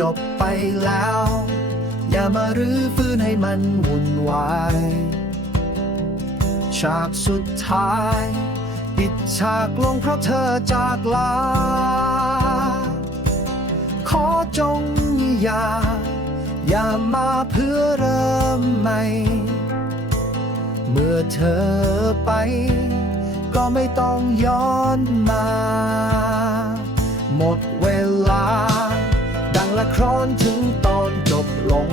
จบไปแล้ว อย่ามารื้อฟื้นให้มันวุ่นวายฉากสุดท้าย ปิดฉากลงเพราะเธอจากลา ขอจงอย่า อย่ามาเพื่อเริ่มใหม่ เมื่อเธอไป ก็ไม่ต้องย้อนมา หมดเวลา ละครถึงตอนจบลง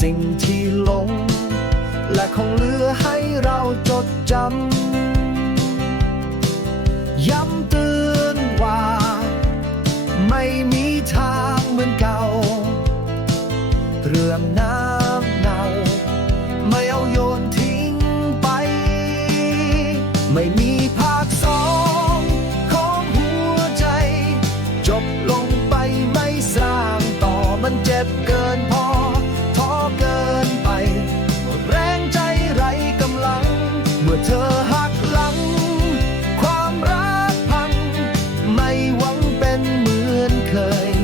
สิ่งที่หลง และคงเหลือให้เราจดจำ ย้ำเตือนว่า ไม่มีทางเหมือนเก่า เรื่องน้ำเน่า ไม่เอาโยนทิ้งไป ไม่มี เคย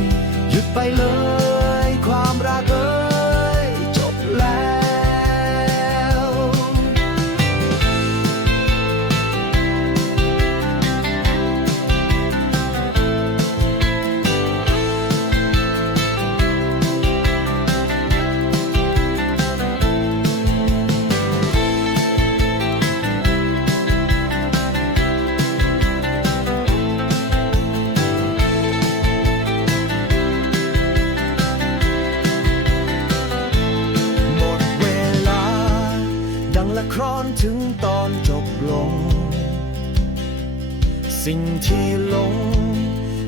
สิ่งที่ลง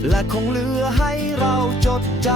และคงเหลือให้เราจดจำ